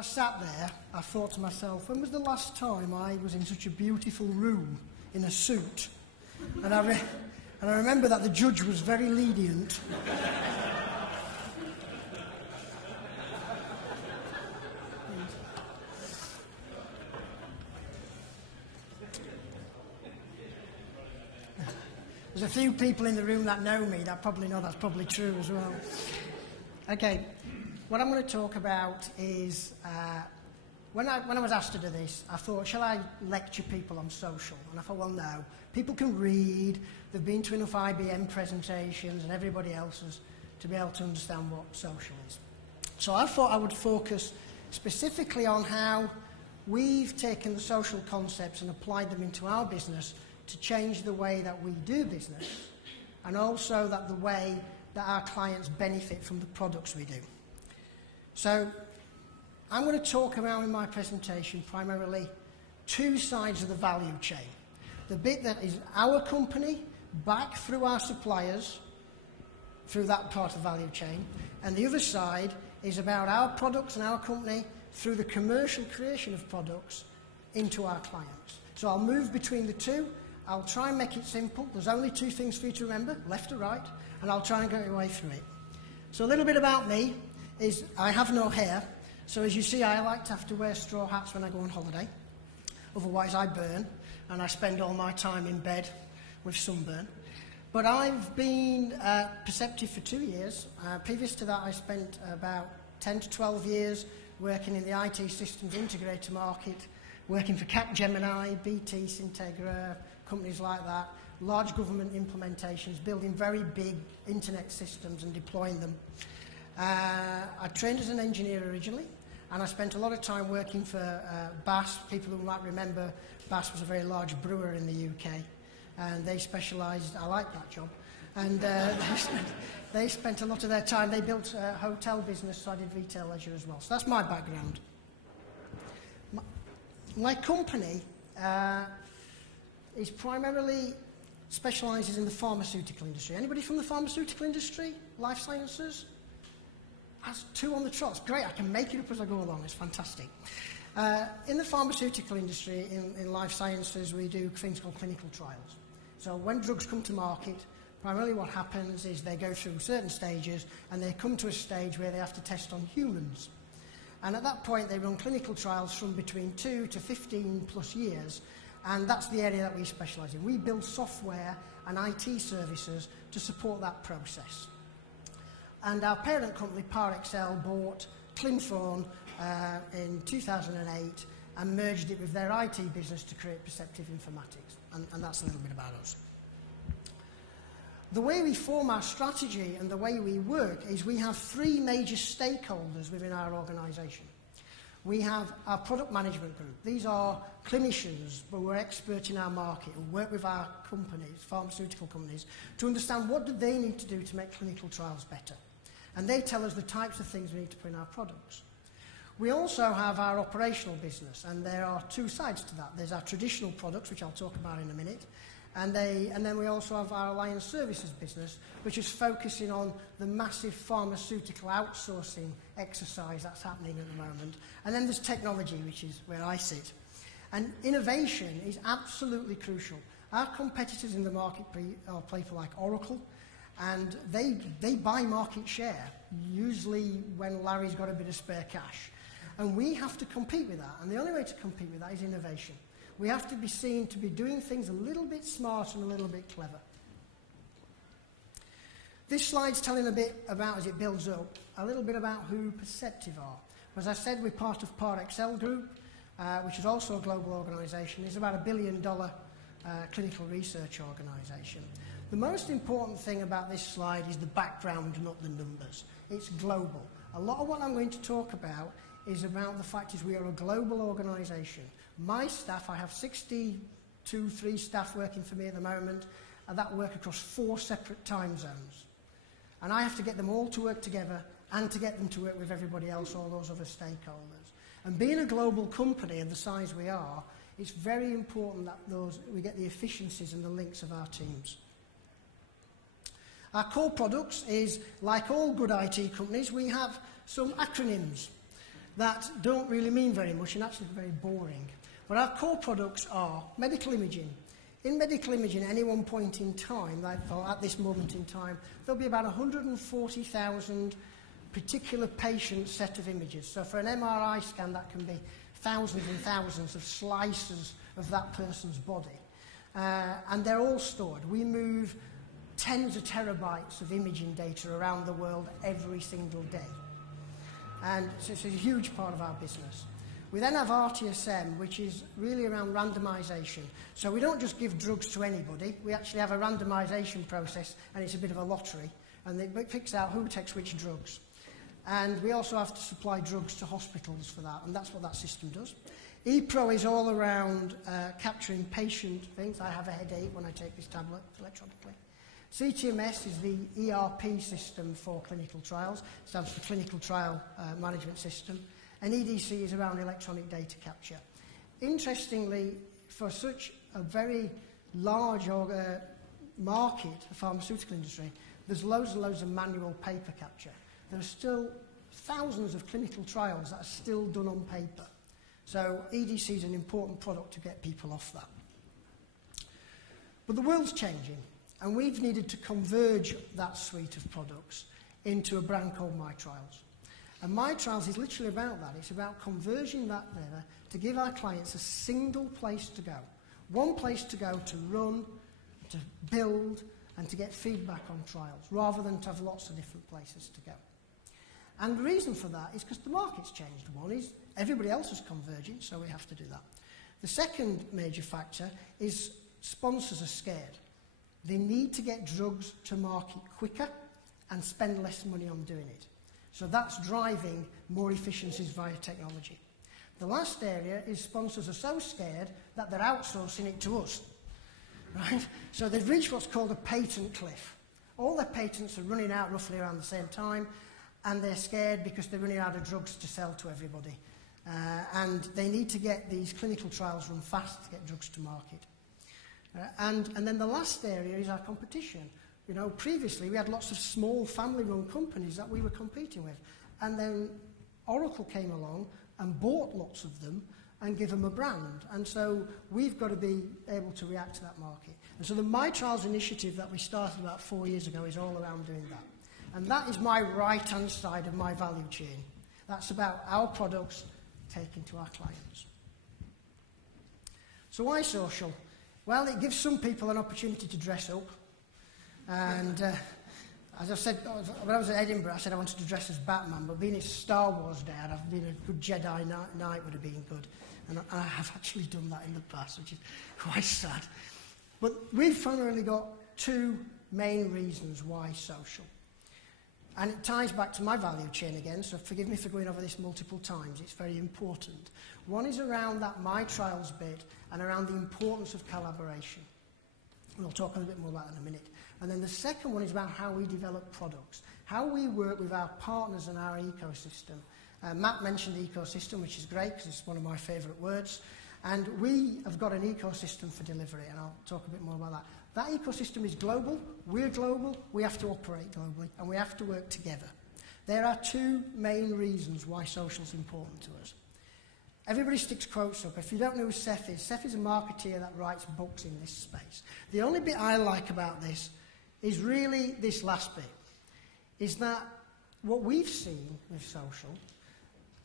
I sat there, I thought to myself, when was the last time I was in such a beautiful room in a suit? And I remember that the judge was very lenient. There's a few people in the room that know me that probably know that's probably true as well. Okay, what I'm going to talk about is, when I was asked to do this, I thought, shall I lecture people on social? And I thought, well, no. People can read, they've been to enough IBM presentations and everybody else's to be able to understand what social is. So I thought I would focus specifically on how we've taken the social concepts and applied them into our business to change the way that we do business, and also that the way that our clients benefit from the products we do. So I'm going to talk about in my presentation primarily two sides of the value chain. The bit that is our company back through our suppliers, through that part of the value chain, and the other side is about our products and our company through the commercial creation of products into our clients. So I'll move between the two. I'll try and make it simple. There's only two things for you to remember, left or right, and I'll try and get your way through it. So a little bit about me is I have no hair, so as you see I like to have to wear straw hats when I go on holiday. Otherwise I burn, and I spend all my time in bed with sunburn. But I've been Perceptive for 2 years. Previous to that I spent about 10 to 12 years working in the IT systems integrator market, working for Capgemini, BT, Syntegra, companies like that, large government implementations, building very big internet systems and deploying them. I trained as an engineer originally, and I spent a lot of time working for Bass. People who might remember, Bass was a very large brewer in the UK, and they specialised, I liked that job, and they spent a lot of their time, they built a hotel business, so I did retail leisure as well. So that's my background. My company is primarily specialises in the pharmaceutical industry. Anybody from the pharmaceutical industry? Life sciences? That's two on the trot. It's great. I can make it up as I go along. It's fantastic. In the pharmaceutical industry, in life sciences, we do things called clinical trials. So when drugs come to market, primarily what happens is they go through certain stages and they come to a stage where they have to test on humans. And at that point, they run clinical trials from between 2 to 15 plus years, and that's the area that we specialise in. We build software and IT services to support that process. And our parent company, ParExcel, bought Clinphone in 2008 and merged it with their IT business to create Perceptive Informatics, and that's a little bit about us. The way we form our strategy and the way we work is we have three major stakeholders within our organisation. We have our product management group. These are clinicians who are expert in our market, who work with our companies, pharmaceutical companies, to understand what do they need to do to make clinical trials better. And they tell us the types of things we need to put in our products. We also have our operational business, and there are two sides to that. There's our traditional products, which I'll talk about in a minute, and then we also have our alliance services business, which is focusing on the massive pharmaceutical outsourcing exercise that's happening at the moment. And then there's technology, which is where I sit. And innovation is absolutely crucial. Our competitors in the market are people like Oracle, and they buy market share, usually when Larry's got a bit of spare cash. And we have to compete with that, and the only way to compete with that is innovation. We have to be seen to be doing things a little bit smart and a little bit clever. This slide's telling a bit about, as it builds up, a little bit about who Perceptive are. As I said, we're part of ParExcel Group, which is also a global organisation. It's about $1 billion clinical research organisation. The most important thing about this slide is the background, not the numbers. It's global. A lot of what I'm going to talk about is about the fact is we are a global organisation. My staff, I have 3 staff working for me at the moment, and that work across 4 separate time zones. And I have to get them all to work together and to get them to work with everybody else, all those other stakeholders. And being a global company of the size we are, it's very important that we get the efficiencies and the links of our teams. Our core products is, like all good IT companies, we have some acronyms. that don't really mean very much and actually very boring. But our core products are medical imaging. In medical imaging, at any one point in time, or at this moment in time, there'll be about 140,000 particular patient set of images. So for an MRI scan, that can be thousands and thousands of slices of that person's body. And they're all stored. We move tens of terabytes of imaging data around the world every single day. And so it's a huge part of our business. We then have RTSM, which is really around randomization. So we don't just give drugs to anybody. We actually have a randomization process, and it's a bit of a lottery. And it picks out who takes which drugs. And we also have to supply drugs to hospitals for that, and that's what that system does. ePro is all around capturing patient things. I have a headache when I take this tablet electronically. CTMS is the ERP system for clinical trials. It stands for Clinical Trial Management System. And EDC is around electronic data capture. Interestingly, for such a very large market, the pharmaceutical industry, there's loads and loads of manual paper capture. There are still thousands of clinical trials that are still done on paper. So EDC is an important product to get people off that. But the world's changing, and we've needed to converge that suite of products into a brand called MyTrials. And MyTrials is literally about that. It's about converging that there to give our clients a single place to go. One place to go to run, to build, and to get feedback on trials, rather than to have lots of different places to go. And the reason for that is because the market's changed. One is everybody else is converging, so we have to do that. The second major factor is sponsors are scared. They need to get drugs to market quicker and spend less money on doing it. So that's driving more efficiencies via technology. The last area is sponsors are so scared that they're outsourcing it to us. Right? So they've reached what's called a patent cliff. All their patents are running out roughly around the same time, and they're scared because they're running out of drugs to sell to everybody. And they need to get these clinical trials run fast to get drugs to market. And then the last area is our competition. You know, previously we had lots of small family-run companies that we were competing with. And then Oracle came along and bought lots of them and give them a brand. And so we've got to be able to react to that market. And so the MyTrials initiative that we started about 4 years ago is all around doing that. And that is my right-hand side of my value chain. That's about our products taken to our clients. So why social? Well, it gives some people an opportunity to dress up. And as I said, when I was at Edinburgh, I said I wanted to dress as Batman, but being it's Star Wars Day, I'd have been a good Jedi Knight would have been good. And I have actually done that in the past, which is quite sad. But we've primarily got two main reasons why social. And it ties back to my value chain again, so forgive me for going over this multiple times, it's very important. One is around that MyTrials bit and around the importance of collaboration. And I'll talk a little bit more about that in a minute. And then the second one is about how we develop products, how we work with our partners and our ecosystem. Matt mentioned the ecosystem, which is great because it's one of my favourite words. And we have got an ecosystem for delivery, and I'll talk a bit more about that. That ecosystem is global, we're global, we have to operate globally, and we have to work together. There are two main reasons why social is important to us. Everybody sticks quotes up. If you don't know who Seth is a marketeer that writes books in this space. The only bit I like about this is really this last bit, is that what we've seen with social,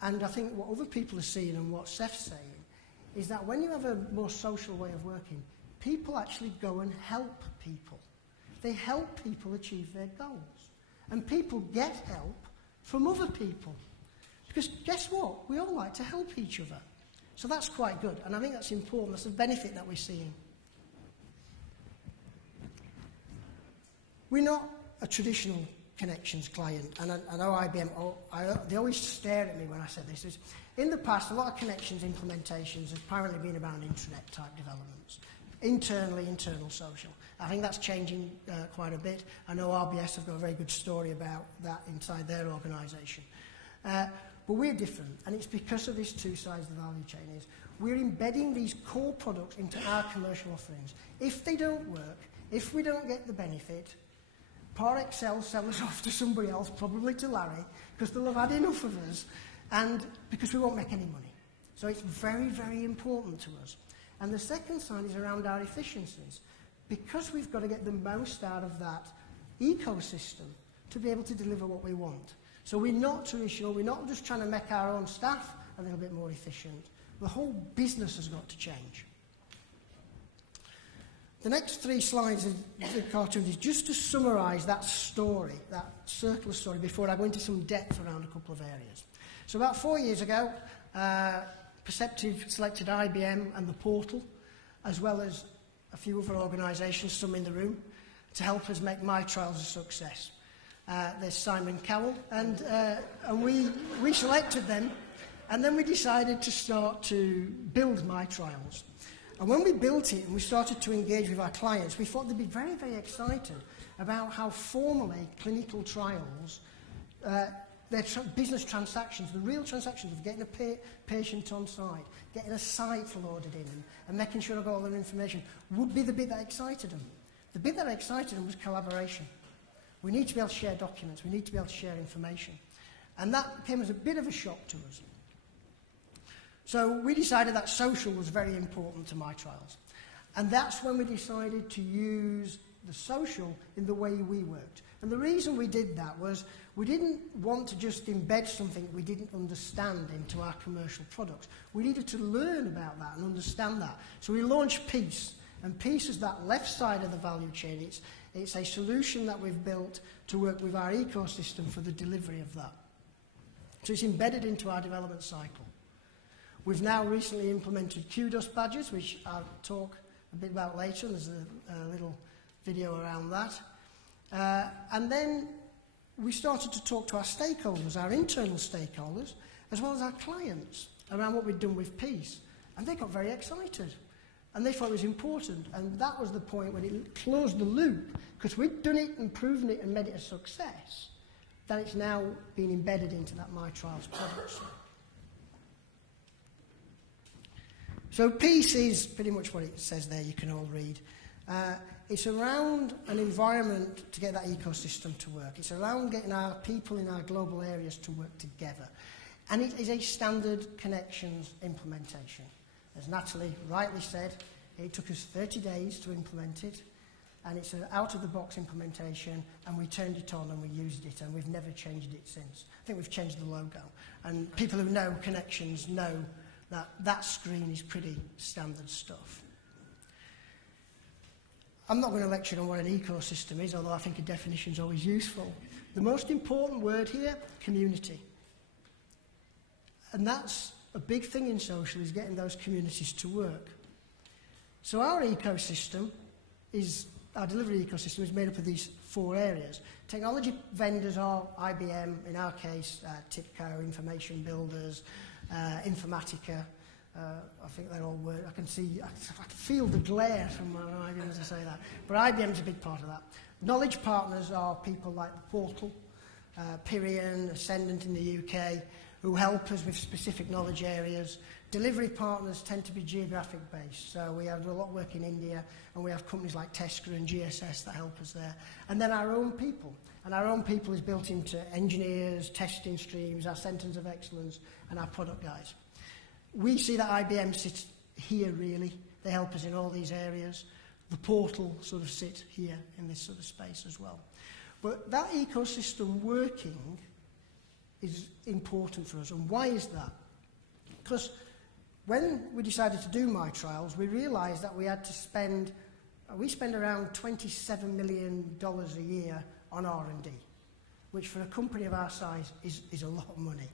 and I think what other people are seeing and what Seth's saying, is that when you have a more social way of working, people actually go and help people. They help people achieve their goals. And people get help from other people. Because guess what? We all like to help each other. So that's quite good. And I think that's important. That's a benefit that we're seeing. We're not a traditional connections client. And I know IBM, they always stare at me when I say this. In the past, a lot of connections implementations have primarily been around intranet type developments. Internal social. I think that's changing quite a bit. I know RBS have got a very good story about that inside their organisation. But we're different, and it's because of these two sides of the value chain is we're embedding these core products into our commercial offerings. If they don't work, if we don't get the benefit, Par Excel sell us off to somebody else, probably to Larry, because they'll have had enough of us, and because we won't make any money. So it's very, very important to us. And the second side is around our efficiencies. Because we've got to get the most out of that ecosystem to be able to deliver what we want. So we're not traditional, we're not just trying to make our own staff a little bit more efficient. The whole business has got to change. The next 3 slides of the cartoon is just to summarise that story, that circular story, before I go into some depth around a couple of areas. So about 4 years ago, Perceptive selected IBM and the portal, as well as a few other organisations, some in the room, to help us make my trials a success. There's Simon Cowell, and we selected them, and then we decided to start to build my trials. And when we built it and we started to engage with our clients, we thought they'd be very, very excited about how formally clinical trials, their business transactions, the real transactions of getting a patient on site, getting a site loaded in and making sure I've got all their information, would be the bit that excited them. The bit that excited them was collaboration. We need to be able to share documents, we need to be able to share information. And that came as a bit of a shock to us. So we decided that social was very important to my trials. And that's when we decided to use the social in the way we worked. And the reason we did that was we didn't want to just embed something we didn't understand into our commercial products. We needed to learn about that and understand that. So we launched Peace. And Peace is that left side of the value chain. It's a solution that we've built to work with our ecosystem for the delivery of that. So it's embedded into our development cycle. We've now recently implemented Kudos badges, which I'll talk a bit about later. There's a little video around that. And then we started to talk to our stakeholders, our internal stakeholders, as well as our clients, around what we'd done with Peace. And they got very excited. And they thought it was important. And that was the point when it closed the loop, because we'd done it and proven it and made it a success, that it's now been embedded into that My Trials products. So Peace is pretty much what it says there, you can all read. It's around an environment to get that ecosystem to work. It's around getting our people in our global areas to work together. And it is a standard connections implementation. As Natalie rightly said, it took us 30 days to implement it. And it's an out-of-the-box implementation, and we turned it on and we used it, and we've never changed it since. I think we've changed the logo. And people who know connections know that screen is pretty standard stuff. I'm not going to lecture on what an ecosystem is, although I think a definition is always useful. The most important word here, community. And that's a big thing in social, is getting those communities to work. So our ecosystem is, our delivery ecosystem is made up of these 4 areas. Technology vendors are IBM, in our case, TIPCO, Information Builders, Informatica. I think they're all work. I can feel the glare from my IBM as I say that. But IBM's a big part of that. Knowledge partners are people like the Portal, Pirion, Ascendant in the UK, who help us with specific knowledge areas. Delivery partners tend to be geographic based. So we have a lot of work in India, and we have companies like Tesco and GSS that help us there. And then our own people. And our own people is built into engineers, testing streams, our centres of excellence, and our product guys. We see that IBM sits here, really. They help us in all these areas. The Portal sort of sit here in this sort of space as well. But that ecosystem working is important for us. And why is that? Because when we decided to do My Trials, we realised that we had to spend around $27 million a year on R&D, which for a company of our size is a lot of money,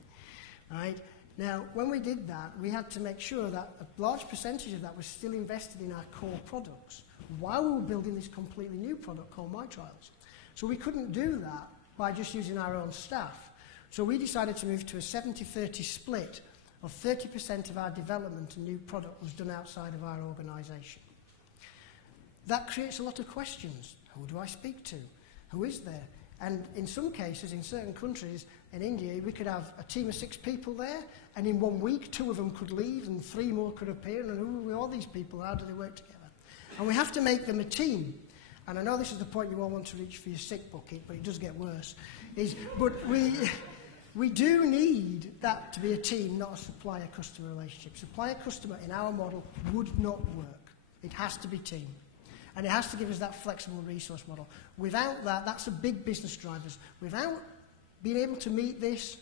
right? Now, when we did that, we had to make sure that a large percentage of that was still invested in our core products while we were building this completely new product called My Trials. So we couldn't do that by just using our own staff. So we decided to move to a 70-30 split of 30% of our development and new product was done outside of our organisation. That creates a lot of questions. Who do I speak to? Who is there? And in some cases, in certain countries, in India, we could have a team of 6 people there, and in 1 week, 2 of them could leave, and 3 more could appear, and who are all these people? How do they work together? And we have to make them a team. And I know this is the point you all want to reach for your sick bucket, but it does get worse. We do need that to be a team, not a supplier-customer relationship. Supplier-customer in our model would not work. It has to be team. And it has to give us that flexible resource model. Without that, that's a big business drivers. Without being able to meet this,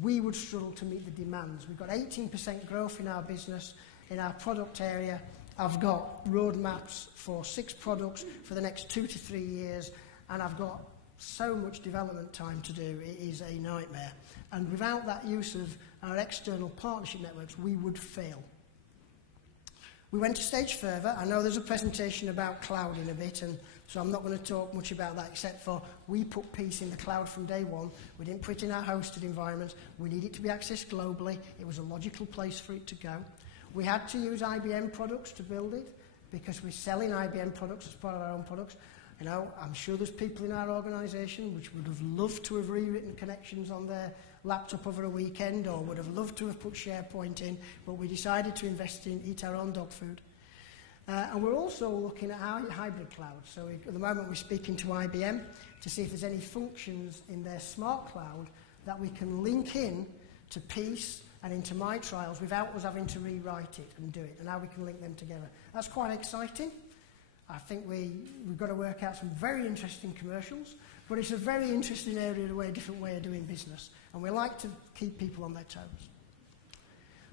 we would struggle to meet the demands. We've got 18% growth in our business, in our product area. I've got roadmaps for 6 products for the next 2 to 3 years, and I've got so much development time to do. It is a nightmare. And without that use of our external partnership networks, we would fail. We went a stage further. I know there's a presentation about cloud in a bit, and so I'm not going to talk much about that, except for we put peace in the cloud from day one. We didn't put it in our hosted environments. We need it to be accessed globally. It was a logical place for it to go. We had to use IBM products to build it, because we're selling IBM products as part of our own products. You know, I'm sure there's people in our organisation which would have loved to have rewritten connections on their laptop over a weekend, or would have loved to have put SharePoint in, but we decided to invest in eat our own dog food. And we're also looking at our hybrid cloud. So at the moment we're speaking to IBM to see if there's any functions in their smart cloud that we can link in to Peace and into My Trials without us having to rewrite it and do it, and how we can link them together. That's quite exciting. I think we've got to work out some very interesting commercials, but it's a very interesting area, a different way of doing business, and we like to keep people on their toes.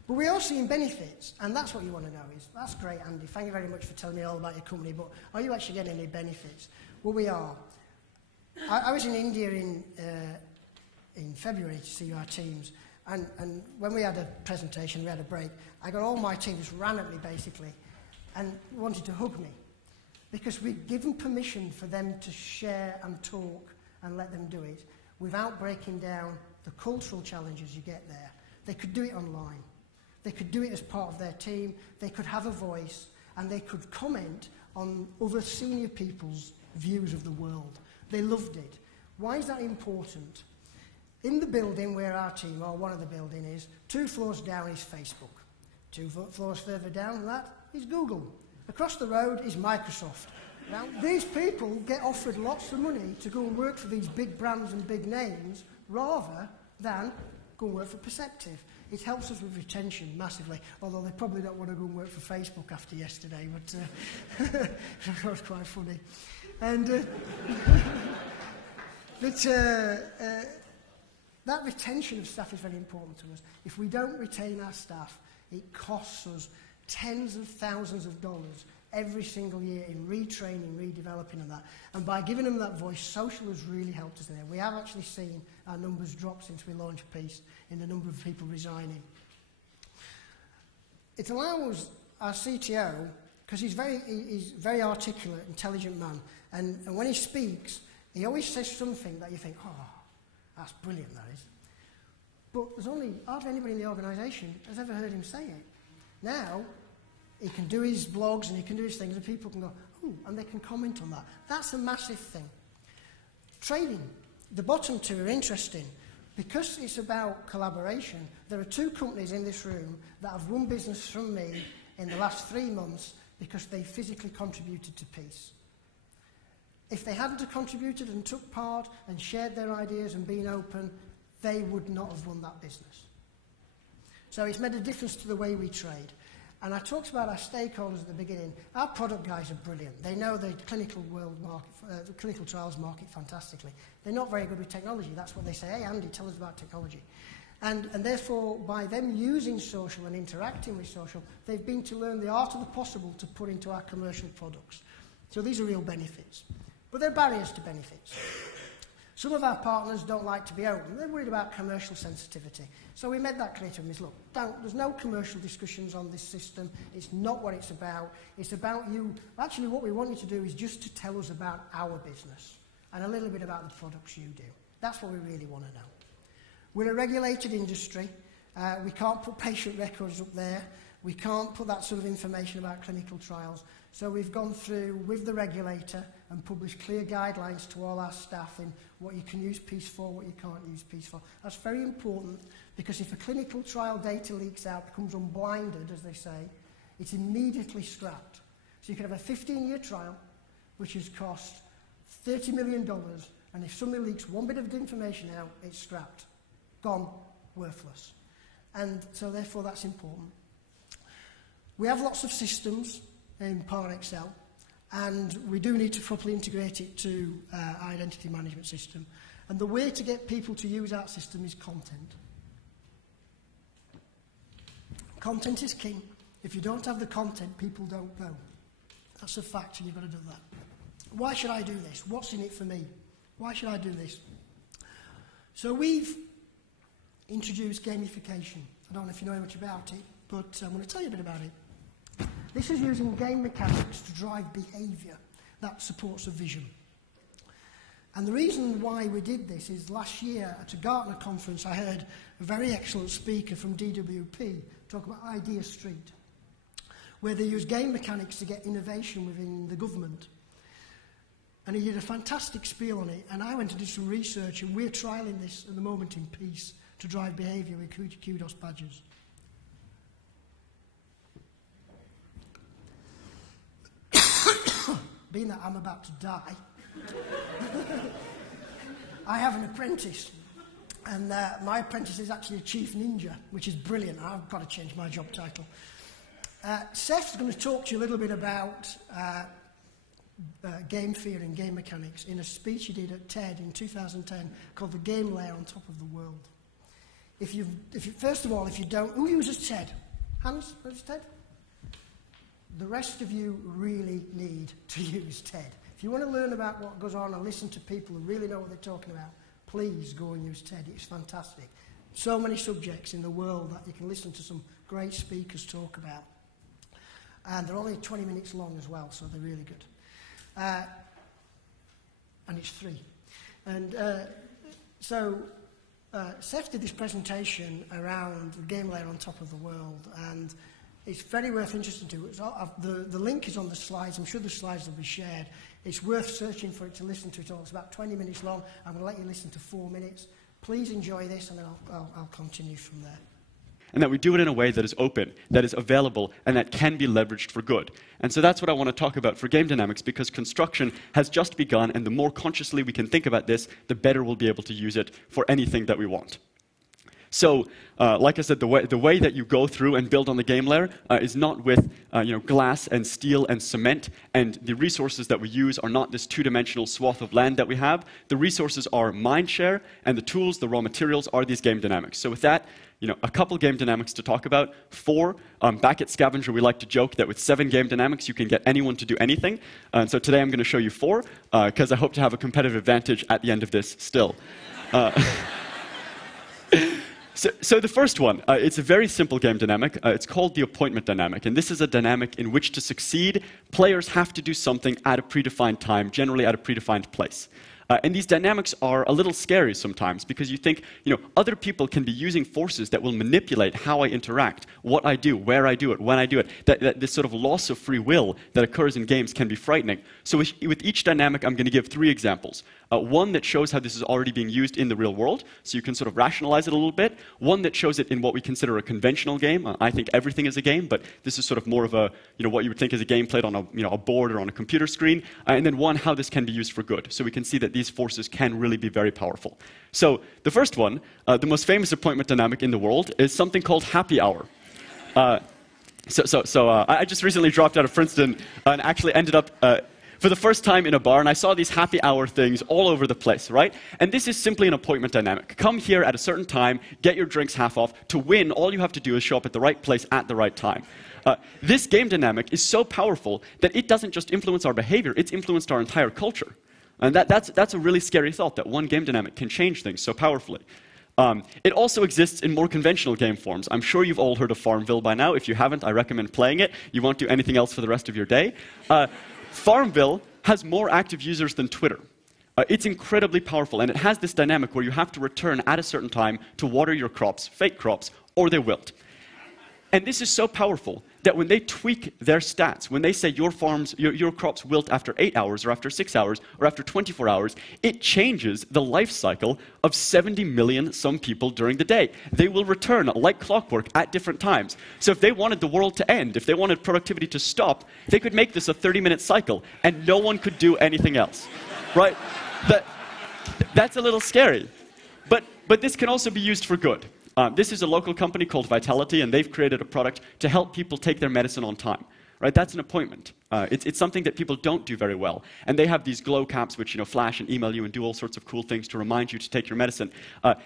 But we are seeing benefits, and that's what you want to know is, that's great, Andy, thank you very much for telling me all about your company, but are you actually getting any benefits? Well, we are. I was in India in February to see our teams, and when we had a presentation, we had a break, I got all my team just ran at me, basically, and wanted to hug me, because we'd given permission for them to share and talk and let them do it without breaking down the cultural challenges you get there. They could do it online. They could do it as part of their team. They could have a voice, and they could comment on other senior people's views of the world. They loved it. Why is that important? In the building where our team, or one of the building is, 2 floors down is Facebook. 2 floors further down than that is Google. Across the road is Microsoft. Now, these people get offered lots of money to go and work for these big brands and big names rather than go and work for Perceptive. It helps us with retention massively, although they probably don't want to go and work for Facebook after yesterday, but that was quite funny. And that retention of staff is very important to us. If we don't retain our staff, it costs us tens of thousands of dollars every single year in retraining, redeveloping and that. And by giving them that voice, social has really helped us there. We have actually seen our numbers drop since we launched Peace in the number of people resigning. It allows our CTO, because he's very articulate, intelligent man, and when he speaks, he always says something that you think, oh, that's brilliant, that is. But there's hardly anybody in the organisation has ever heard him say it. Now, he can do his blogs and he can do his things, and people can go, ooh, and they can comment on that. That's a massive thing. Trading. The bottom 2 are interesting. Because it's about collaboration, there are 2 companies in this room that have won business from me in the last 3 months because they physically contributed to Peace. If they hadn't have contributed and took part and shared their ideas and been open, they would not have won that business. So it's made a difference to the way we trade. And I talked about our stakeholders at the beginning. Our product guys are brilliant. They know the clinical the clinical trials market fantastically. They're not very good with technology. That's what they say. Hey, Andy, tell us about technology. And therefore, by them using social and interacting with social, they've been to learn the art of the possible to put into our commercial products. So these are real benefits. But there are barriers to benefits. Some of our partners don't like to be open. They're worried about commercial sensitivity. So we made that clear to them, is look, there's no commercial discussions on this system. It's not what it's about. It's about you. Actually, what we want you to do is just to tell us about our business and a little bit about the products you do. That's what we really want to know. We're a regulated industry. We can't put patient records up there. We can't put that sort of information about clinical trials. So we've gone through with the regulator and published clear guidelines to all our staff in what you can use Peace for, what you can't use Peace for. That's very important, because if a clinical trial data leaks out, becomes unblinded, as they say, it's immediately scrapped. So you can have a 15-year trial, which has cost $30 million, and if somebody leaks one bit of information out, it's scrapped. gone, worthless. And so therefore that's important. We have lots of systems in Power Excel, and we do need to properly integrate it to our identity management system. And the way to get people to use our system is content. Content is king. If you don't have the content, people don't go. That's a fact, and you've got to do that. Why should I do this? What's in it for me? Why should I do this? So we've introduced gamification. I don't know if you know much about it, but I'm going to tell you a bit about it. This is using game mechanics to drive behaviour that supports a vision. And the reason why we did this is last year at a Gartner conference I heard a very excellent speaker from DWP talk about Idea Street, where they use game mechanics to get innovation within the government. And he did a fantastic spiel on it, and I went to do some research, and we're trialling this at the moment in Peace to drive behaviour with kudos badges. Being that I'm about to die, I have an apprentice, and my apprentice is actually a chief ninja, which is brilliant. I've got to change my job title. Seth's going to talk to you a little bit about game theory and game mechanics in a speech he did at TED in 2010 called The Game Layer on Top of the World. First of all, if you don't... Who uses TED? Hans, uses TED? The rest of you really need to use TED. If you want to learn about what goes on and listen to people who really know what they're talking about, please go and use TED. It's fantastic. So many subjects in the world that you can listen to some great speakers talk about. And they're only 20 minutes long as well, so they're really good. And it's free. And Seth did this presentation around the game layer on top of the world, and it's very worth interesting to. The link is on the slides. I'm sure the slides will be shared. It's worth searching for it to listen to it all. It's about 20 minutes long. I'm going to let you listen to 4 minutes. Please enjoy this, and then I'll continue from there. And that we do it in a way that is open, that is available, and that can be leveraged for good. And so that's what I want to talk about for game dynamics, because construction has just begun, and the more consciously we can think about this, the better we'll be able to use it for anything that we want. So, like I said, the way that you go through and build on the game layer is not with glass and steel and cement, and the resources that we use are not this two-dimensional swath of land that we have. The resources are mindshare, and the tools, the raw materials, are these game dynamics. So with that, a couple game dynamics to talk about. 4, back at Scavenger, we like to joke that with 7 game dynamics, you can get anyone to do anything. And so today I'm going to show you 4, because I hope to have a competitive advantage at the end of this still. So the first one, it's a very simple game dynamic. It's called the appointment dynamic. And this is a dynamic in which to succeed, players have to do something at a predefined time, generally at a predefined place. And these dynamics are a little scary sometimes, because you think, other people can be using forces that will manipulate how I interact, what I do, where I do it, when I do it. That this sort of loss of free will that occurs in games can be frightening. So with each dynamic, I'm going to give 3 examples. One that shows how this is already being used in the real world, so you can sort of rationalize it a little bit. One that shows it in what we consider a conventional game. I think everything is a game, but this is sort of more of a, what you would think is a game played on a board or on a computer screen. And then one, how this can be used for good. So we can see that these forces can really be very powerful. So the first one, the most famous appointment dynamic in the world, is something called happy hour. I just recently dropped out of Princeton and actually ended up for the first time in a bar, and I saw these happy hour things all over the place, right? And this is simply an appointment dynamic. Come here at a certain time, get your drinks half off. To win, all you have to do is show up at the right place at the right time. This game dynamic is so powerful that it doesn't just influence our behavior, it's influenced our entire culture. And that's a really scary thought, that one game dynamic can change things so powerfully. It also exists in more conventional game forms. I'm sure you've all heard of Farmville by now. If you haven't, I recommend playing it. You won't do anything else for the rest of your day. Farmville has more active users than Twitter. It's incredibly powerful, and it has this dynamic where you have to return at a certain time to water your crops, fake crops, or they wilt. And this is so powerful that when they tweak their stats, when they say your crops wilt after 8 hours, or after 6 hours, or after 24 hours, it changes the life cycle of 70 million some people during the day. They will return like clockwork at different times. So if they wanted the world to end, if they wanted productivity to stop, they could make this a 30-minute cycle, and no one could do anything else, right? That's a little scary. But But this can also be used for good. This is a local company called Vitality, and they've created a product to help people take their medicine on time. Right? That's an appointment. It's something that people don't do very well. And they have these glow caps which flash and email you and do all sorts of cool things to remind you to take your medicine.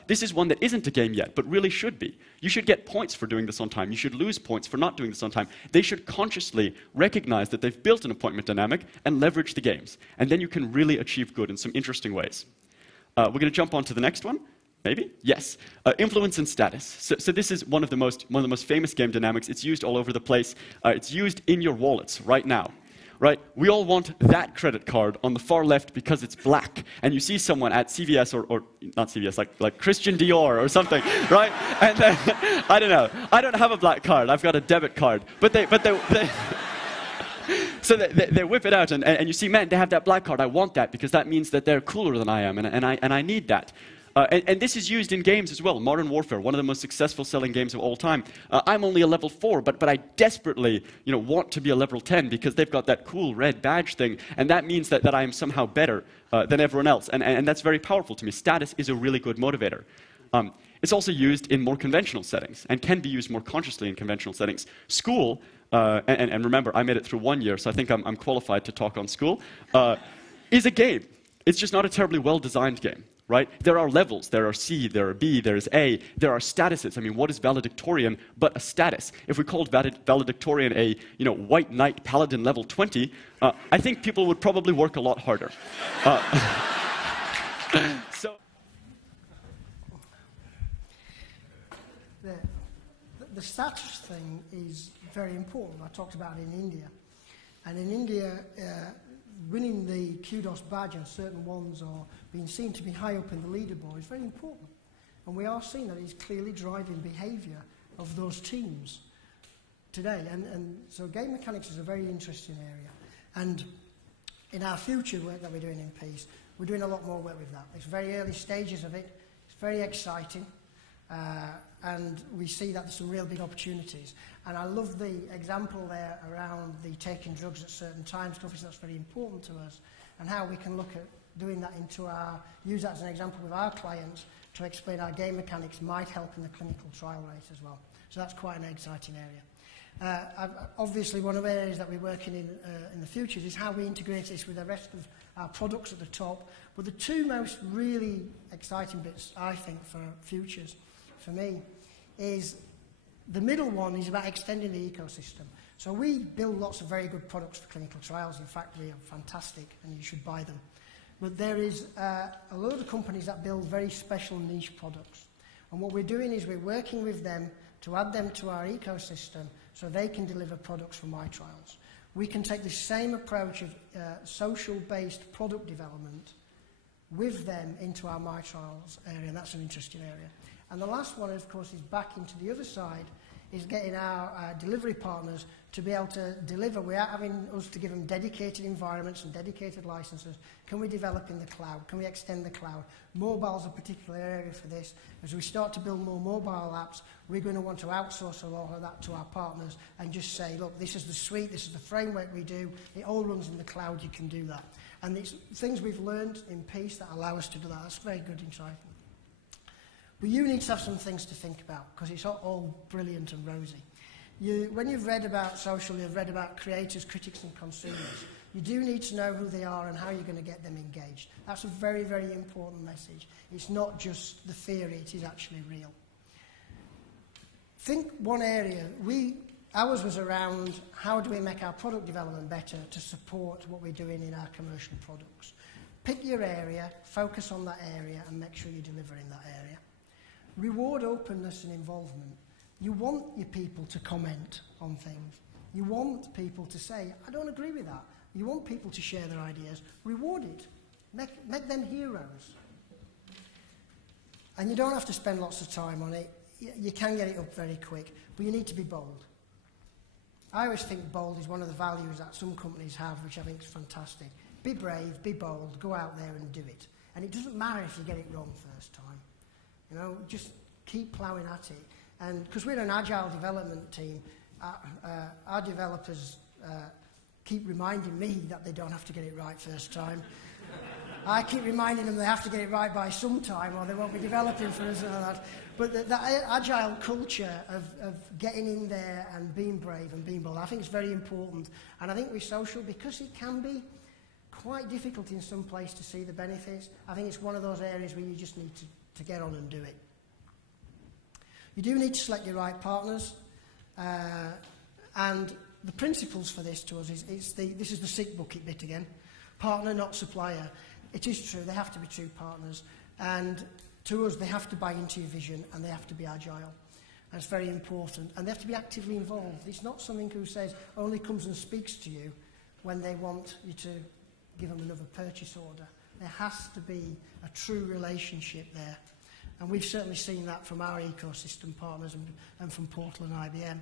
This is one that isn't a game yet, but really should be. You should get points for doing this on time. You should lose points for not doing this on time. They should consciously recognize that they've built an appointment dynamic and leverage the games. And then you can really achieve good in some interesting ways. We're going to jump on to the next one. Maybe? Yes. Influence and status. So this is one of the most famous game dynamics. It's used all over the place. It's used in your wallets right now. Right? We all want that credit card on the far left because it's black. And you see someone at CVS or not CVS, like Christian Dior or something, right? And then, I don't know. I don't have a black card. I've got a debit card. So they whip it out, and you see, man, they have that black card. I want that because that means that they're cooler than I am, and I need that. And this is used in games as well. Modern Warfare, one of the most successful selling games of all time. I'm only a level 4, but I desperately want to be a level 10 because they've got that cool red badge thing, and that means that I am somehow better than everyone else. And that's very powerful to me. Status is a really good motivator. It's also used in more conventional settings and can be used more consciously in conventional settings. School, and remember, I made it through 1 year, so I think I'm qualified to talk on school, is a game. It's just not a terribly well-designed game. Right? There are levels. There are C, there are B, there is A. There are statuses. I mean, what is valedictorian but a status? If we called valedictorian a white knight paladin level 20, I think people would probably work a lot harder. So the status thing is very important. I talked about it in India. And in India, winning the kudos badge and certain ones are being seen to be high up in the leaderboard is very important. And we are seeing that it's clearly driving behaviour of those teams today. And so game mechanics is a very interesting area. And in our future work that we're doing in Peace, we're doing a lot more work with that. It's very early stages of it. It's very exciting. And we see that there's some real big opportunities. And I love the example there around the taking drugs at certain times, because that's very important to us, and how we can look at doing that use that as an example with our clients to explain how game mechanics might help in the clinical trial rate as well. So that's quite an exciting area. Obviously, one of the areas that we're working in the future is how we integrate this with the rest of our products at the top. But the two most really exciting bits, I think, for futures, for me, is the middle one is about extending the ecosystem. So we build lots of very good products for clinical trials. In fact, they are fantastic, and you should buy them. But there is a load of companies that build very special niche products. And what we're doing is we're working with them to add them to our ecosystem so they can deliver products for my trials. We can take the same approach of social-based product development with them into our my trials area, and that's an interesting area. And the last one, of course, is back into the other side, is getting our delivery partners to be able to deliver without having us to give them dedicated environments and dedicated licenses. Can we develop in the cloud? Can we extend the cloud? Mobile's a particular area for this. As we start to build more mobile apps, we're going to want to outsource a lot of that to our partners and just say, look, this is the suite, this is the framework we do, it all runs in the cloud, you can do that. And it's things we've learned in Peace that allow us to do that. That's very good insight. But you need to have some things to think about, because it's not all brilliant and rosy. When you've read about social, you've read about creators, critics and consumers, you do need to know who they are and how you're going to get them engaged. That's a very, very important message. It's not just the theory, it is actually real. Think one area, ours was around how do we make our product development better to support what we're doing in our commercial products. Pick your area, focus on that area and make sure you deliver in that area. Reward openness and involvement. You want your people to comment on things. You want people to say, I don't agree with that. You want people to share their ideas. Reward it. Make them heroes. And you don't have to spend lots of time on it. You can get it up very quick, but you need to be bold. I always think bold is one of the values that some companies have, which I think is fantastic. Be brave, be bold, go out there and do it. And it doesn't matter if you get it wrong first time. You know, just keep ploughing at it. And because we're an agile development team, our developers keep reminding me that they don't have to get it right first time. I keep reminding them they have to get it right by some time or they won't be developing for us and all that. But that agile culture of getting in there and being brave and being bold, I think it's very important. And I think with social, because it can be quite difficult in some place to see the benefits, I think it's one of those areas where you just need to get on and do it. You do need to select your right partners. And the principles for this to us this is the sick bucket bit again. Partner, not supplier. It is true, they have to be true partners. And to us, they have to buy into your vision and they have to be agile. And it's very important. And they have to be actively involved. It's not something who says, only comes and speaks to you when they want you to give them another purchase order. There has to be a true relationship there. And we've certainly seen that from our ecosystem partners and from Portal and IBM.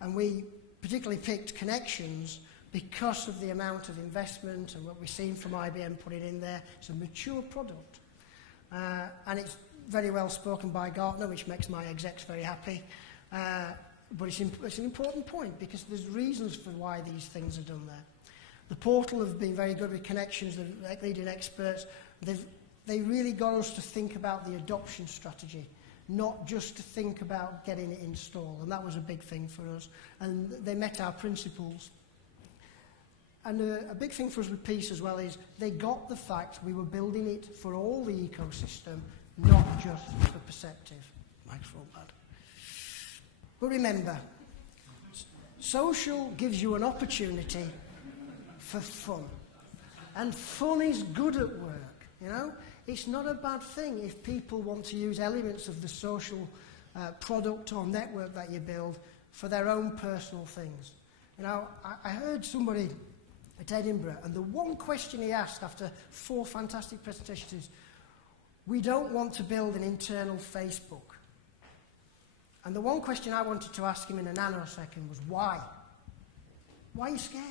And we particularly picked Connections because of the amount of investment and what we've seen from IBM putting in there. It's a mature product. And it's very well spoken by Gartner, which makes my execs very happy. But it's an important point because there's reasons for why these things are done there. The Portal have been very good with Connections, the leading experts. They really got us to think about the adoption strategy, not just to think about getting it installed. And that was a big thing for us. And they met our principles. And a big thing for us with Peace as well is they got the fact we were building it for all the ecosystem, not just for Perceptive. Microphone bad. But remember, social gives you an opportunity for fun. And fun is good at work, you know? It's not a bad thing if people want to use elements of the social product or network that you build for their own personal things. You know, I heard somebody at Edinburgh, and the one question he asked after 4 fantastic presentations is, we don't want to build an internal Facebook. And the one question I wanted to ask him in a nanosecond was, why? Why are you scared?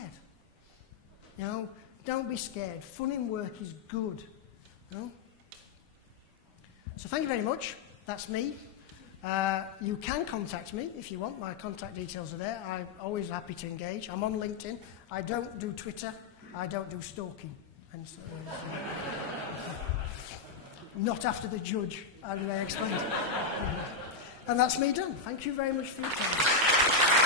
You know, don't be scared. Fun in work is good. You know? So thank you very much. That's me. You can contact me if you want. My contact details are there. I'm always happy to engage. I'm on LinkedIn. I don't do Twitter. I don't do stalking. And so, not after the judge, as I explained. And that's me done. Thank you very much for your time.